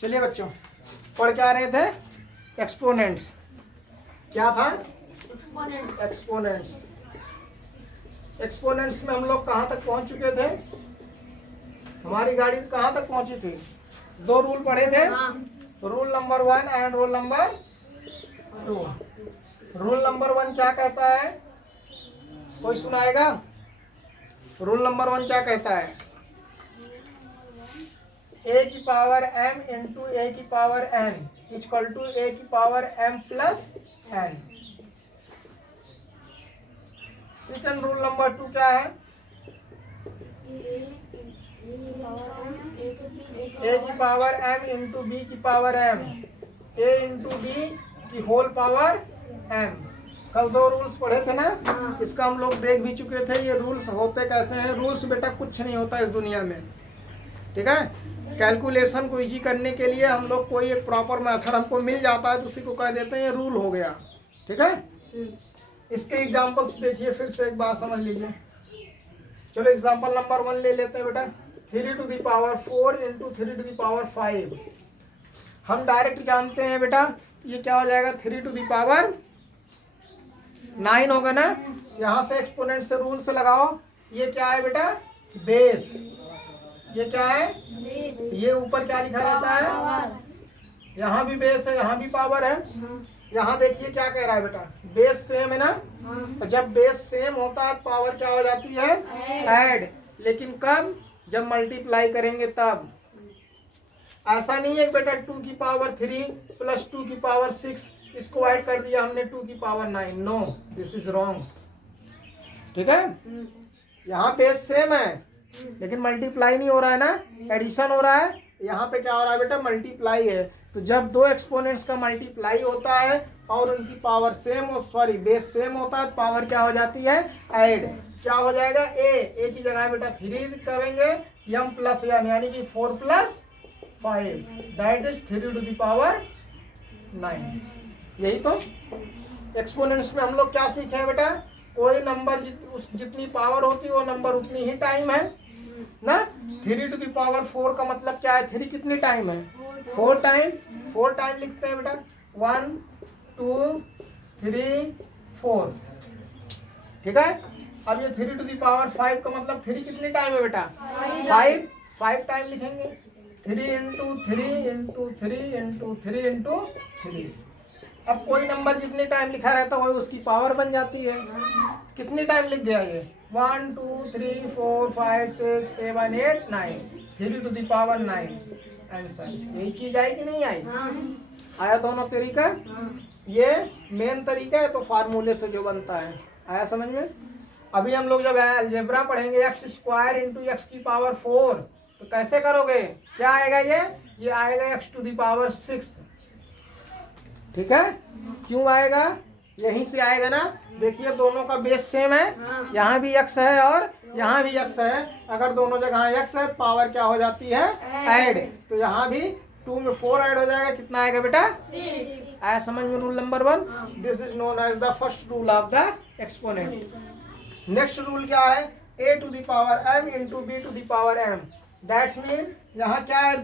चलिए बच्चों, पढ़ क्या रहे थे? एक्सपोनेंट्स। क्या था? एक्सपोनेंट्स। एक्सपोनेंट्स में हम लोग कहाँ तक पहुँच चुके थे? हमारी गाड़ी कहाँ तक पहुँची थी? 2 रूल पढ़े थे, rule number 1 and rule number 2। Rule number 1 क्या कहता है? कोई सुनाएगा? रूल नंबर 1 क्या कहता है? a की पावर m इंटू a की power n equal to a की power m plus n। Second rule number 2 क्या है? a की पावर m इंटू b की power m, a into b की होल पावर m। कल 2 रूल्स पढ़े थे ना, इसका हम लोग देख भी चुके थे। ये रूल्स होते कैसे हैं? रूल्स बेटा कुछ नहीं होता इस दुनिया में, ठीक है। कैलकुलेशन को इजी करने के लिए हम लोग कोई एक प्रॉपर मेथड हमको मिल जाता है तो उसी को कह देते हैं ये रूल हो गया, ठीक है। इसके एग्जांपल्स देखिए, फिर से एक बात समझ लीजिए। चलो एग्जांपल नंबर 1 ले लेते हैं बेटा। 3 to the power 4 into 3 to the power 5। हम डायरेक्ट जानते हैं बेटा ये क्या हो जाएगा? 3 टू द पावर 9 होगा ना। यहाँ से एक्सपोनेंट से रूल से लगाओ। ये क्या है बेटा? बेस। ये क्या है? ये ऊपर क्या लिखा रहता है? यहाँ भी बेस है, यहाँ भी पावर है। यहाँ देखिए क्या कह रहा है बेटा? बेस सेम है ना। तो जब बेस सेम होता है पावर क्या हो जाती है? ऐड। लेकिन कब? जब मल्टीप्लाई करेंगे तब। ऐसा नहीं है बेटा 2 की पावर 3 प्लस 2 की पावर 6 इसको ऐड कर दिया हमने 2 की power 9। No, this is wrong, ठीक है। यहाँ बेस सेम है लेकिन मल्टीप्लाई नहीं हो रहा है ना, एडिशन हो रहा है। यहाँ पे क्या हो रहा है बेटा? मल्टीप्लाई है। तो जब 2 एक्सपोनेंट्स का मल्टीप्लाई होता है और उनकी power same, sorry base same होता है, पावर क्या हो जाती है? ऐड। क्या हो जाएगा? ए की जगह बेटा 3 करेंगे, m प्लस n यानी कि 4 plus 5 that is 3 to the power 9। यही तो एक्सपोनेंट्स में हम लोग क्या सीखे हैं बेटा? कोई नंबर जितनी पावर होती है वो नंबर उतनी ही टाइम है ना। 3 टू द पावर 4 का मतलब क्या है? 3 कितनी टाइम है? 4 टाइम। 4 टाइम लिखते हैं बेटा। 1 2 3 4, ठीक है। अब ये 3 टू द पावर 5 का मतलब 3 कितनी टाइम है बेटा? 5 टाइम लिखेंगे। 3 इंटू 3 इंटू 3 इंटू 3 इंटू 3। अब कोई नंबर जितनी टाइम लिखा रहता है उसकी पावर बन जाती है। कितनी टाइम लिख गया ये? 1 2 3 4 5 6 7 8 9, 3 टू द पावर 9 आंसर। यही चीज आई कि नहीं आई? आया दोनों तरीका। ये मेन तरीका है तो फार्मूले से जो बनता है। आया समझ में? अभी हम लोग जब अलजेब्रा पढ़ेंगे x स्क्वायर इंटू x की पावर 4 तो कैसे करोगे? क्या आएगा? ये आएगा x टू द पावर 6, ठीक है। क्यों आएगा? यहीं से आएगा ना। देखिए दोनों का बेस सेम है, यहाँ भी x है और यहाँ भी x है। अगर दोनों जगह x है पावर क्या हो जाती है? ऐड। तो यहाँ भी 2 में 4 ऐड हो जाएगा, कितना आएगा बेटा? 6। आया समझ में rule number 1? This is known as the first rule of the exponent. Next rule क्या है? a to the power m into b to the power m। That's mean यहाँ क्या है?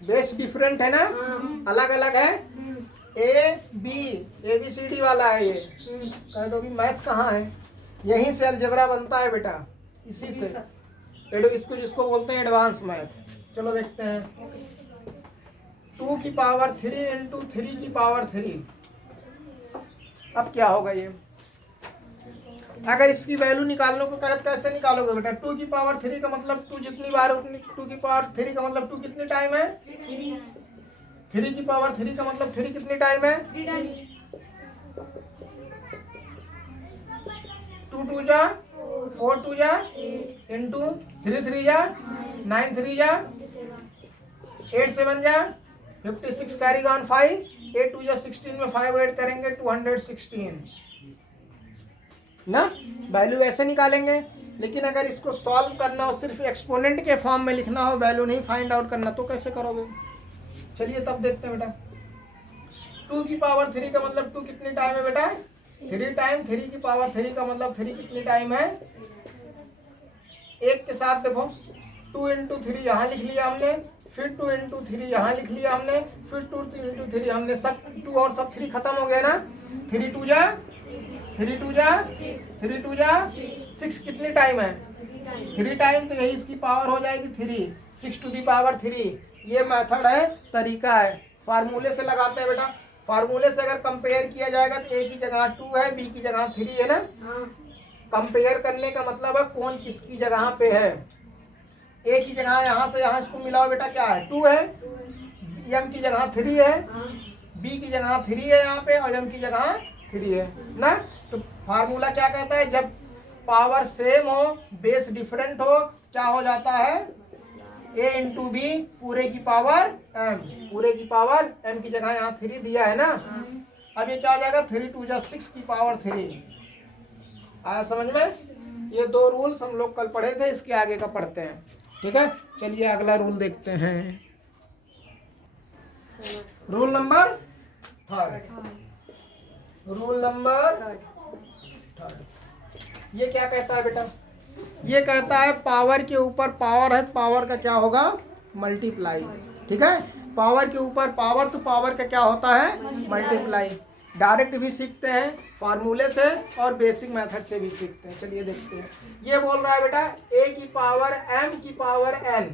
बेस डिफरेंट है ना, अलग अलग है। ए बी सी डी वाला है ये। कह दो कि मैथ कहाँ है? यहीं से अलजेब्रा बनता है बेटा, इसी से। इसको जिसको बोलते हैं एडवांस मैथ। चलो देखते हैं। 2 की पावर 3 इंटू 3 की पावर 3। अब क्या होगा ये? अगर इसकी वैल्यू निकालने को कहे कैसे निकालोगे बेटा? 2 की पावर 3 का मतलब 2 जितनी बार उतनी, 2 की पावर 3 का मतलब 2 कितनी टाइम है? 3 की पावर 3 का मतलब 3 कितनी टाइम है? 2 2 जा 4 2 जा इंटू 3 3 जा 9 3 जा 8 7 जा 56 कैरी ऑन 5 8 2 जा 16 में 5 ऐड करेंगे 216 ना। वैल्यू ऐसे निकालेंगे। लेकिन अगर इसको सॉल्व करना हो, सिर्फ एक्सपोनेंट के फॉर्म में लिखना हो, वैल्यू नहीं फाइंड आउट करना, तो कैसे करोगे? चलिए तब देखते हैं बेटा। 2 की पावर 3 का मतलब 2 कितनी टाइम है बेटा? 3 टाइम। 3 की पावर 3 का मतलब 3 कितनी टाइम है? एक के साथ देखो 2 इंटू 3 यहाँ लिख लिया हमने, फिर 2 इंटू 3 यहाँ लिख लिया हमने, फिर 2 इंटू 3 हमने, सब 2 और सब 3 खत्म हो गया ना। 3 2 जा 3 2 जा 3 2 जा 6 कितनी टाइम है 3 टाइम, तो यही इसकी पावर हो जाएगी 3, 6 टू दी पावर 3। ये मेथड है, तरीका है। फार्मूले से लगाते हैं बेटा, फार्मूले से अगर कंपेयर किया जाएगा तो ए की जगह 2 है, बी की जगह 3 है ना। कंपेयर करने का मतलब है कौन किसकी जगह पे है। ए की जगह यहाँ से यहाँ इसको मिलाओ बेटा, क्या है 2 है, एम की जगह 3 है, बी की जगह 3 है यहाँ पे, और एम की जगह 3 है ना। तो फार्मूला क्या कहता है, जब पावर सेम हो, बेस डिफरेंट हो, क्या हो जाता है, ए इंटू बी पूरे की पावर एम, पूरे की पावर एम की जगह यहाँ 3 दिया है ना। अब ये क्या हो जाएगा, 3 2 जा 6 की पावर 3। आया समझ में। ये 2 रूल्स हम लोग कल पढ़े थे, इसके आगे का पढ़ते हैं, ठीक है। चलिए अगला रूल देखते हैं, रूल नंबर 3, रूल नंबर 3। ये क्या कहता है बेटा, ये कहता है पावर के ऊपर पावर है, पावर का क्या होगा, मल्टीप्लाई, ठीक है। पावर के ऊपर पावर, तो पावर का क्या होता है, मल्टीप्लाई। डायरेक्ट भी सीखते हैं फार्मूले से, और बेसिक मेथड से भी सीखते हैं। चलिए देखते हैं। ये बोल रहा है बेटा ए की पावर एम की पावर एन,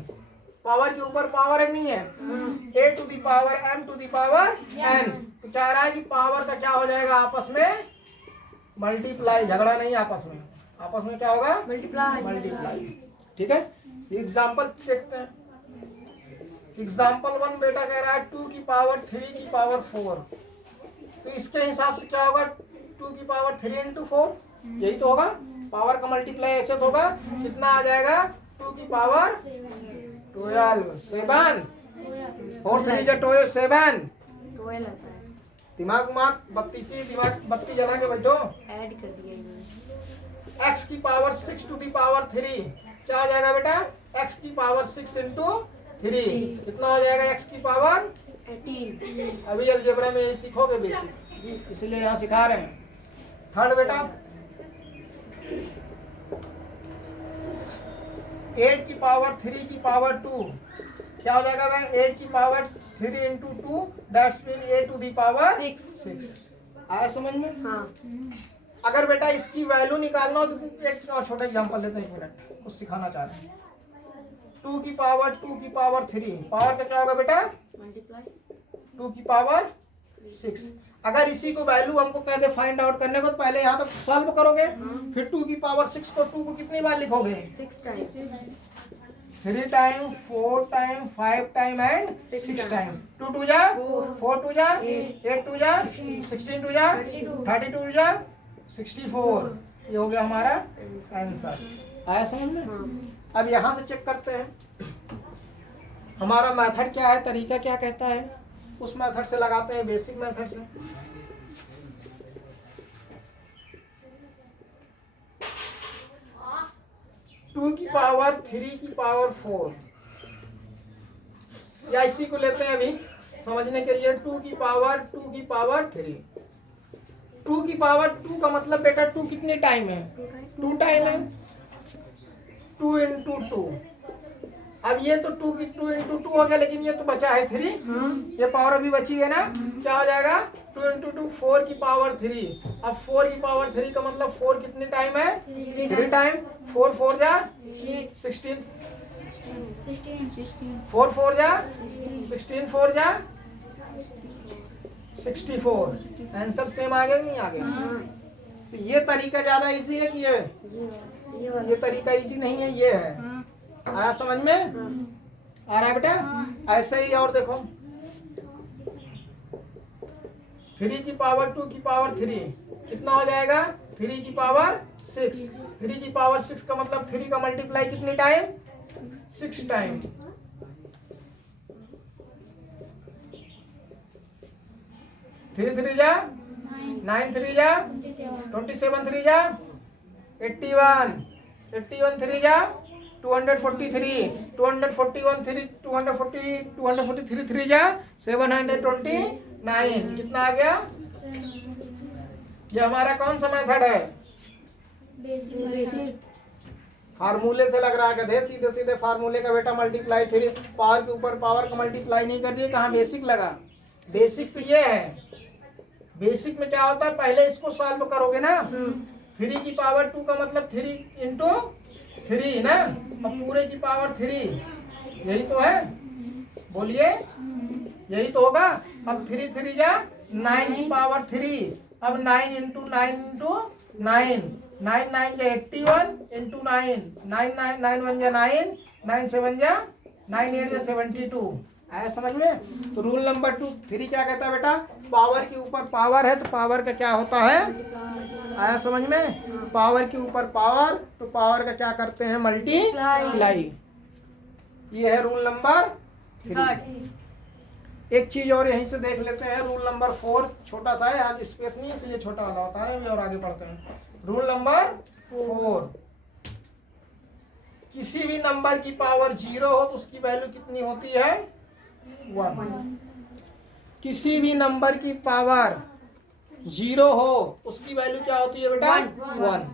पावर के ऊपर पावर है नहीं है, a to the power m to the power n. तो कह रहा है कि पावर का क्या हो जाएगा, आपस में मल्टीप्लाई, झगड़ा नहीं, आपस में क्या होगा, मल्टीप्लाई, ठीक है। एग्जाम्पल देखते हैं। एग्जाम्पल 1 बेटा कह रहा है 2 की पावर 3 की पावर 4, तो इसके हिसाब से क्या होगा, 2 की पावर 3 इंटू 4, यही तो होगा। पावर का मल्टीप्लाई ऐसे तो होगा, कितना आ जाएगा, 2 की पावर 12, 7, 4 3 जा 12, 7, दिमाग बत्ती जला के बच्चों ऐड कर दिया। x की पावर 6 टू दी पावर 3, क्या हो जाएगा बेटा, x की पावर 6 इंटू 3, कितना हो जाएगा, x की पावर 18। अभी अलजेब्रा में ये सीखोगे बेसिक, इसीलिए यहाँ सिखा रहे हैं। थर्ड बेटा 8 की पावर 3 की पावर 2, क्या हो जाएगा भाई, 8 की power 3 into 2, that's mean a to the power 6। आया समझ में। हाँ। अगर बेटा इसकी वैल्यू निकालना हो तो एक छोटा एग्जांपल लेते हैं, 1 मिनट, कुछ सिखाना चाह रहे हैं। 2 की पावर 3, पावर का क्या होगा बेटा, मल्टीप्लाई 2 की पावर 6। अगर इसी को वैल्यू हमको कहते फाइंड आउट करने को, तो पहले यहाँ तक सॉल्व करोगे, फिर 2 की पावर 6 को 2 को कितनी बार लिखोगे, 6 time, 3 time, 4 time, 5 time and 6 time. 2 2 जा 4 2 जा 8 2 जा 16 2 जा 32 2 जा 64। ये हो गया हमारा आंसर। आया समझ में। अब यहाँ से चेक करते हैं हमारा मेथड क्या है, तरीका क्या कहता है, उस मेथड से लगाते हैं, बेसिक मेथड से। टू की पावर 3 की पावर 4, या इसी को लेते हैं अभी समझने के लिए। 2 की पावर 3, 2 की पावर 2 का मतलब बेटा 2 कितने टाइम है, 2 टाइम है, 2 इंटू 2। अब ये तो 2 इंटू 2 हो गया, लेकिन ये तो बचा है 3, ये पावर अभी बची है ना, क्या हो जाएगा, 2 इंटू 2 4 की पावर 3। अब 4 की पावर 3 का मतलब 4 कितने टाइम है, 3 टाइम, 4 4 जा 16, 4 4 जा 16, 4 जा 64। आंसर सेम आ गया नहीं आ गया। तो ये तरीका ज्यादा इजी है कि ये तरीका इजी नहीं है, ये है। आया समझ में, आ रहा है बेटा। ऐसे ही और देखो 3 की पावर 2 की पावर 3 कितना हो जाएगा, 3 की पावर 6। 3 की पावर 6 का मतलब 3 का मल्टीप्लाई कितने टाइम, 6 टाइम। 3 3 जा 9, 3 जा 27, 3 जा 81, 81 3 जा 243, 241 3 243 3 जा 729। कितना आ गया, ये हमारा कौन सा मेथड है, फार्मूले से लग रहा है गधे, सीधे सीधे फार्मूले का बेटा मल्टीप्लाई, थ्री पावर के ऊपर पावर का मल्टीप्लाई नहीं कर दिए, कहाँ बेसिक लगा। बेसिक तो ये है, बेसिक में क्या होता है, पहले इसको सॉल्व करोगे ना, 3 की पावर 2 का मतलब 3 इंटू 3 ना, अब पूरे की पावर 3, यही तो है, बोलिए यही तो होगा। अब 3 3 जा 9 की पावर 3, अब 9 इंटू 9 इंटू 9, 9 9 जा 81 इंटू 9, 9 9 9 1 जा 9, 9 7 जा 9 8 जा 72। आया समझ में। तो रूल नंबर 2 3 क्या कहता है बेटा, पावर के ऊपर पावर है तो पावर का क्या होता है, आया समझ में, पावर के ऊपर पावर तो पावर का क्या करते हैं, मल्टीप्लाई। ये है रूल नंबर 3। एक चीज और यहीं से देख लेते हैं, रूल नंबर 4 छोटा सा है, आज स्पेस नहीं है इसलिए छोटा वाला होता है, और आगे पढ़ते हैं। रूल नंबर 4, किसी भी नंबर की पावर 0 हो तो उसकी वैल्यू कितनी होती है, 1। किसी भी नंबर की पावर 0 हो उसकी वैल्यू क्या होती है बेटा, 1।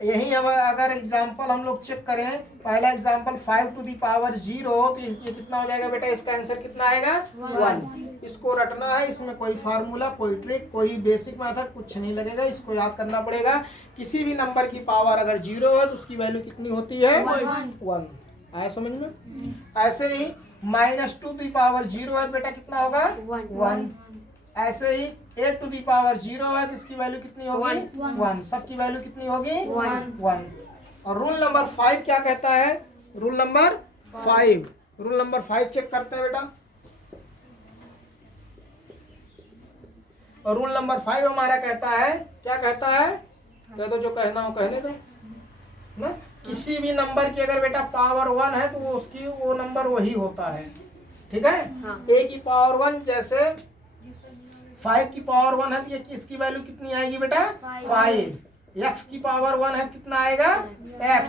यही हम अगर एग्जाम्पल हम लोग चेक करें, पहला एग्जाम्पल 5 टू दी पावर 0 हो तो ये कितना हो जाएगा बेटा, इसका आंसर कितना आएगा, 1। इसको रटना है, इसमें कोई फार्मूला, कोई ट्रिक, कोई बेसिक मेथड कुछ नहीं लगेगा, इसको याद करना पड़ेगा। किसी भी नंबर की पावर अगर 0 हो तो उसकी वैल्यू कितनी होती है, 1। आया समझ में। ऐसे ही -2 दी पावर 0 है बेटा, कितना होगा, 1। ऐसे ही 8 टू दी पावर 0 है तो इसकी वैल्यू कितनी होगी, 1। सबकी वैल्यू कितनी होगी, 1। और रूल नंबर 5 क्या कहता है, rule number 5, rule number 5 check करते हैं बेटा। और रूल नंबर 5 हमारा कहता है, क्या कहता है, कह दो जो कहना हो कहने दो ना। किसी भी नंबर की अगर बेटा पावर 1 है तो उसकी वो नंबर वही होता है, ठीक है। a की पावर 1, जैसे 5 की पावर 1 है तो ये इसकी वैल्यू कितनी आएगी बेटा, 5। x की पावर 1 है कितना आएगा, x।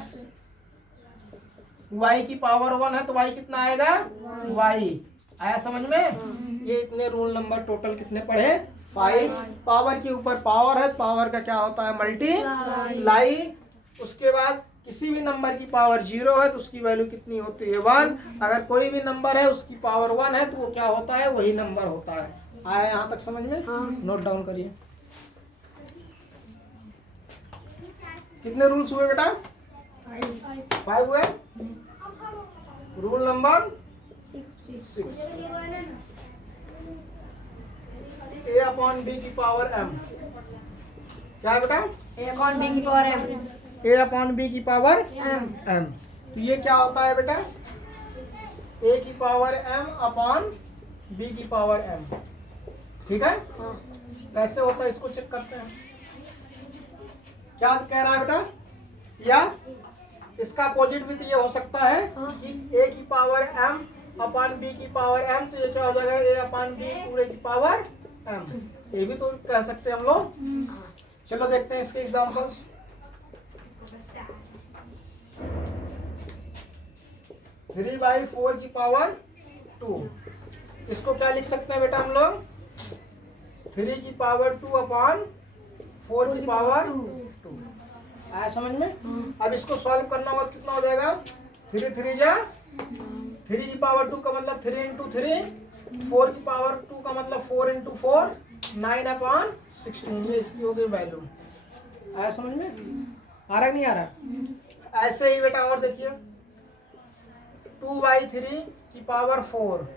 y की पावर 1 है तो y कितना आएगा, y। आया समझ में। ये इतने रूल नंबर टोटल कितने पढ़े, 5। पावर के ऊपर पावर है, पावर का क्या होता है, मल्टीप्लाई। उसके बाद किसी भी नंबर की पावर 0 है तो उसकी वैल्यू कितनी होती है, 1। अगर कोई भी नंबर है उसकी पावर 1 है तो वो क्या होता है, वही नंबर होता है। आया यहाँ तक समझ में, नोट डाउन करिए। कितने रूल्स हुए बेटा, 5 हुए। Rule number 6, a upon b की पावर m, क्या है बेटा, a अपॉन b की power m, a upon b की पावर m। तो ये क्या होता है बेटा, a की पावर m अपॉन b की पावर m, ठीक है। कैसे होता है इसको चेक करते हैं। क्या कह रहा है बेटा, या इसका अपोजिट भी तो ये हो सकता है कि a की पावर m अपॉन b की पावर m, तो ये क्या हो जाएगा, a अपॉन b पूरे की पावर m। ये भी तो कह सकते हैं हम लोग। चलो देखते हैं इसके एग्जांपल्स। थ्री बाई 4 की पावर 2, इसको क्या लिख सकते हैं बेटा हम लोग, 3 की पावर 2 अपॉन 4 की पावर 2। आया समझ में। अब इसको सॉल्व करना होगा, कितना हो जाएगा, 3 3 जा 3 की पावर 2 का मतलब 3 इंटू 3, 4 की पावर 2 का मतलब 4 इंटू 4, 9 अपॉन 16। ये इसकी हो गई वैल्यू। आया समझ में, आ रहा नहीं आ रहा। ऐसे ही बेटा और देखिए, 2/3 की पावर 4,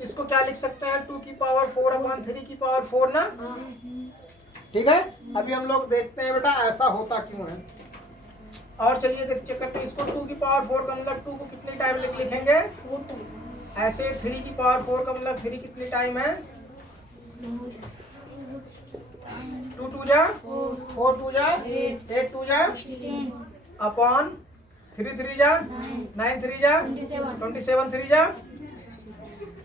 इसको क्या लिख सकते हैं, 2 की पावर 4 अपॉन 3 की पावर 4 ना, ठीक है। अभी हम लोग देखते हैं बेटा ऐसा होता क्यों है। और चलिए चेक करते हैं इसको। 2 की पावर 4 का मतलब 2 को कितने टाइम लिखेंगे, 4 टाइम। ऐसे 3 की पावर 4 का मतलब 3 कितने टाइम है, 2 2 जा 4 2 जा 8 2 जा अपॉन 3 3 जा 9 3 जा 27 3 जा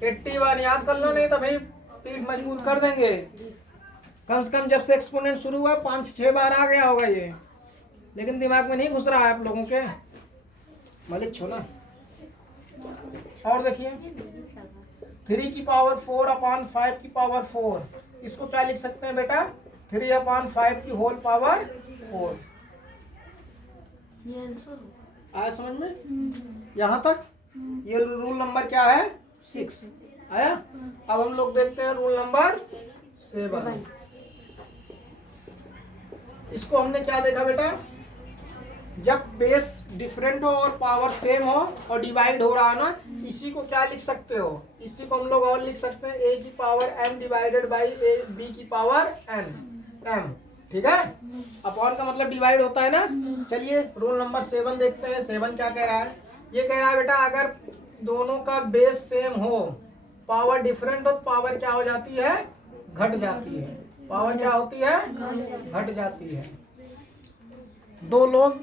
81। याद कर लो, नहीं तो भाई पीठ मजबूत कर देंगे। कम से कम जब से एक्सपोनेंट शुरू हुआ 5-6 बार आ गया होगा ये, लेकिन दिमाग में नहीं घुस रहा है आप लोगों के, मलिक छो ना। और देखिए 3 की पावर 4 अपॉन 5 की पावर 4, इसको क्या लिख सकते हैं बेटा, 3 अपॉन 5 की होल पावर 4। ये आंसर हो। आया समझ में? यहाँ तक ये रूल नंबर क्या है? 6 आया। अब हम लोग देखते हैं रूल नंबर 7। इसको हमने क्या देखा बेटा? जब बेस डिफरेंट हो और पावर सेम हो और डिवाइड हो रहा है ना, इसी को क्या लिख सकते हो? इसी को हम लोग और लिख सकते हैं a की power m divided by b की पावर m। ठीक है, अपॉन का मतलब डिवाइड होता है ना। चलिए रूल नंबर 7 देखते हैं। 7 क्या कह रहा है? ये कह रहा है बेटा, अगर दोनों का बेस सेम हो, पावर डिफरेंट हो, पावर क्या हो जाती है? घट जाती है। पावर क्या होती है? घट जाती है। दो लोग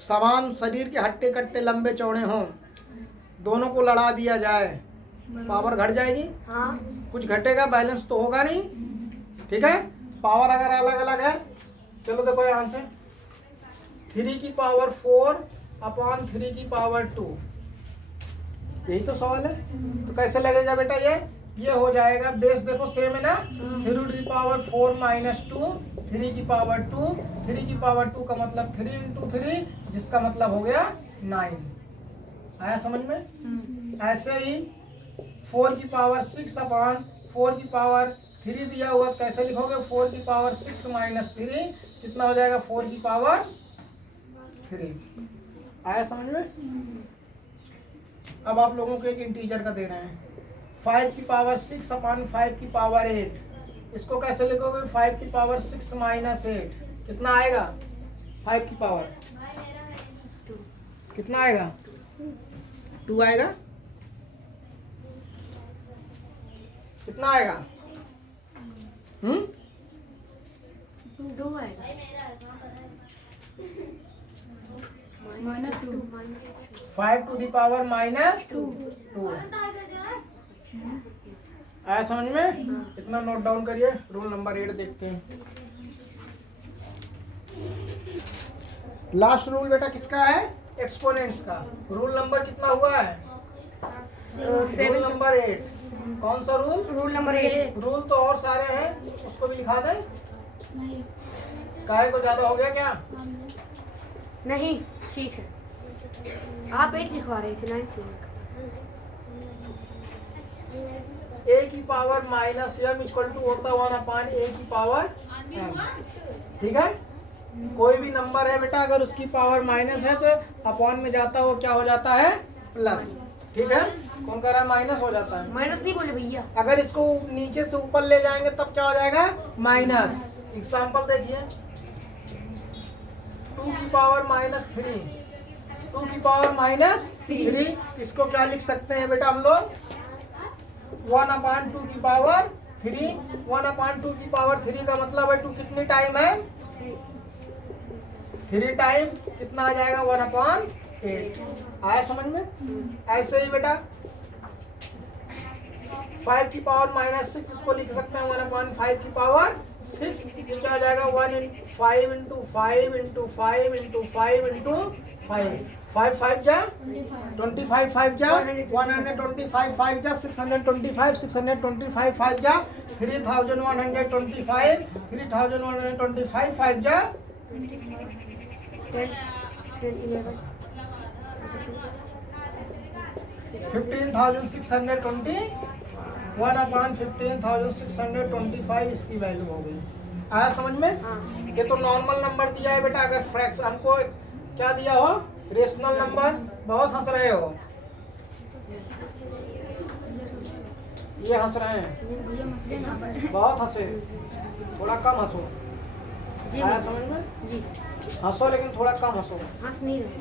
समान शरीर के हट्टे कट्टे लंबे चौड़े हों, दोनों को लड़ा दिया जाए, पावर घट जाएगी? हाँ। कुछ घटेगा, बैलेंस तो होगा नहीं। ठीक है, पावर अगर अलग अलग है, चलो देखो यहाँ से 3 की पावर 4 अपॉन 3 की पावर 2, यही तो सवाल है। तो कैसे लगेगा बेटा? ये हो जाएगा, बेस देखो सेम है ना। 3 टू दी पावर 4 माइनस 2, 3 की पावर 2, 3 की पावर 2 का मतलब 3 इंटू 3, जिसका मतलब हो गया 9। आया समझ में? ऐसे ही 4 की पावर 6 अपॉन 4 की पावर 3 दिया हुआ, कैसे लिखोगे? 4 की पावर 6 माइनस 3, कितना हो जाएगा? 4 की पावर 3। आया समझ में? अब आप लोगों को एक इंटीजर का दे रहे हैं, 5 की पावर 6 अपॉन 5 की पावर 8, इसको कैसे लिखोगे? 5 की पावर 6 माइनस 8, कितना आएगा? 5 की पावर कितना आएगा? 2 आएगा। कितना आएगा? 2 है -2 5 टू दी पावर माइनस 2। आया समझ में? इतना नोट डाउन करिए। रूल नंबर 8 देखते हैं। लास्ट रूल बेटा किसका है? एक्सपोनेंट्स का। रूल नंबर कितना हुआ है? Rule number 8। कौन सा रूल? Rule number 8। रूल तो और सारे हैं, उसको भी लिखा दें। काहे को ज्यादा हो गया क्या? नहीं, ठीक है। आप 8 लिखवा रहे थे, 9 क्यों? a की power minus m equal to होता है 1 अपॉन a की पावर m। ठीक है, कोई भी नंबर है बेटा, अगर उसकी पावर माइनस है तो अपॉन में जाता है, वो क्या हो जाता है? प्लस। ठीक है, कौन कह रहा है? माइनस हो जाता है। माइनस नहीं बोले भैया। अगर इसको नीचे से ऊपर ले जाएंगे तब क्या हो जाएगा? माइनस। एग्जाम्पल देखिए, 2 की पावर माइनस 3, 2 की पावर माइनस 3, इसको क्या लिख सकते हैं बेटा हम लोग? 1 अपॉन 2 की पावर 3। 1 अपॉन 2 की पावर 3 का मतलब है 2 कितनी टाइम है? 3 टाइम। कितना आ जाएगा? 1 अपॉन 8। आया समझ में? ऐसे ही बेटा 5 की पावर माइनस 6, इसको लिख सकते हैं 1 अपॉन 5 की पावर 6। ये क्या आ जाएगा? 5 इंटू 5 इंटू 5 इंटू 5 इंटू 5। 5 5 जा 25, 5 जा 125, 5 जा 625, 625 5 जा 3125, 3125 5 जा 10 11 15,620, 1 अपॉन 15,625 इसकी वैल्यू हो गई। आया समझ में? हाँ। ये तो नॉर्मल नंबर दिया है बेटा। अगर फ्रैक्शन हमको क्या दिया हो? Rational number. बहुत हंस रहे हो, ये हंस रहे हैं, बहुत हंसे, थोड़ा कम हंसो। जी आया समझ में? जी। हंसो लेकिन थोड़ा कम हंसो। हंस नहीं रहे।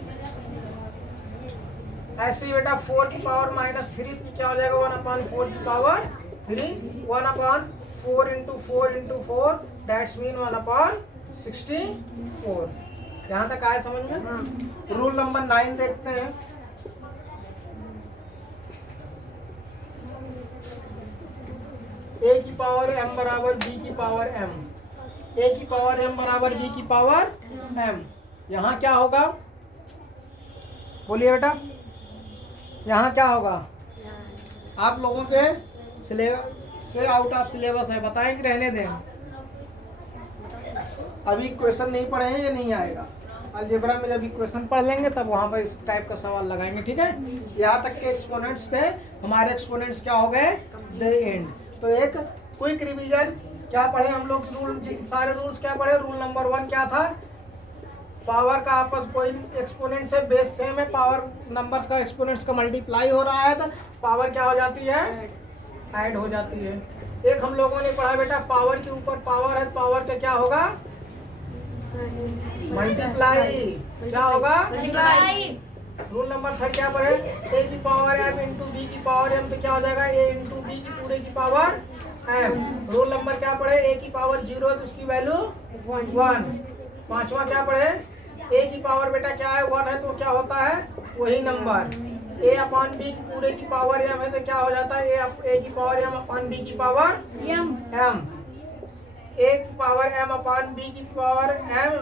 ऐसे ही बेटा 4 की पावर माइनस 3 क्या हो जाएगा? 1 अपॉन 4 की power 3। 1 upon 4 into 4 into 4, that's mean 1 upon 64। यहाँ तक आया समझ में? रूल नंबर 9 देखते हैं। a की पावर m बराबर b की पावर m, a की पावर m बराबर b की पावर m। यहाँ क्या होगा? बोलिए बेटा, यहाँ क्या होगा? आप लोगों के सिलेबस से आउट ऑफ सिलेबस है, बताएं कि रहने दें? अभी क्वेश्चन नहीं पढ़े हैं, ये नहीं आएगा। अलजेब्रा में जब इक्वेशन पढ़ लेंगे तब वहाँ पर इस टाइप का सवाल लगाएंगे, ठीक है। यहाँ तक के एक्सपोनेंट्स थे हमारे। एक्सपोनेंट्स क्या हो गए? The end. तो एक क्विक रिवीजन, क्या पढ़े हम लोग? रूल, सारे रूल्स क्या पढ़े? रूल नंबर 1 क्या था? पावर का आपस कोई एक्सपोनेंट से बेस सेम है, पावर नंबर्स का एक्सपोनेंट्स का मल्टीप्लाई हो रहा है तो पावर क्या हो जाती है? ऐड हो जाती है। एक हम लोगों ने पढ़ा बेटा, पावर के ऊपर पावर है, पावर का क्या होगा? मल्टीप्लाई। क्या होगा? रूल नंबर 3 क्या पढ़े? ए की पावर m इंटू बी की पावर m, तो क्या हो जाएगा? a इंटू बी की पूरे की पावर m। रूल नंबर क्या पढ़े? a की पावर 0 है तो उसकी वैल्यू 1। 5वां क्या पढ़े? a की पावर बेटा क्या है? 1 है तो क्या होता है? वही नंबर। a अपॉन b की पूरे की पावर m है तो क्या हो जाता है? a की पावर m अपॉन b की पावर m। a की पावर m अपॉन b की पावर m,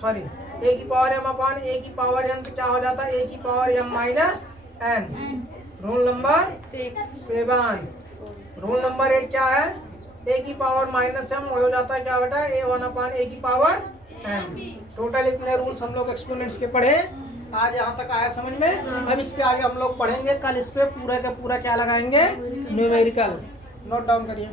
सॉरी, a की पावर m अपॉन a की पावर n तो क्या हो जाता है? a की power m minus n। Rule number 7। Rule number 8 क्या है? a की पावर माइनस m हो जाता है क्या बेटा? a1 अपॉन a की पावर m। टोटल इतने रूल्स हम लोग एक्सपोनेंट्स के पढ़े। आज यहाँ तक आया समझ में? अब इसके आगे हम लोग पढ़ेंगे कल, इस पे पूरा का पूरा क्या लगाएंगे? न्यूमेरिकल। नोट डाउन करिए।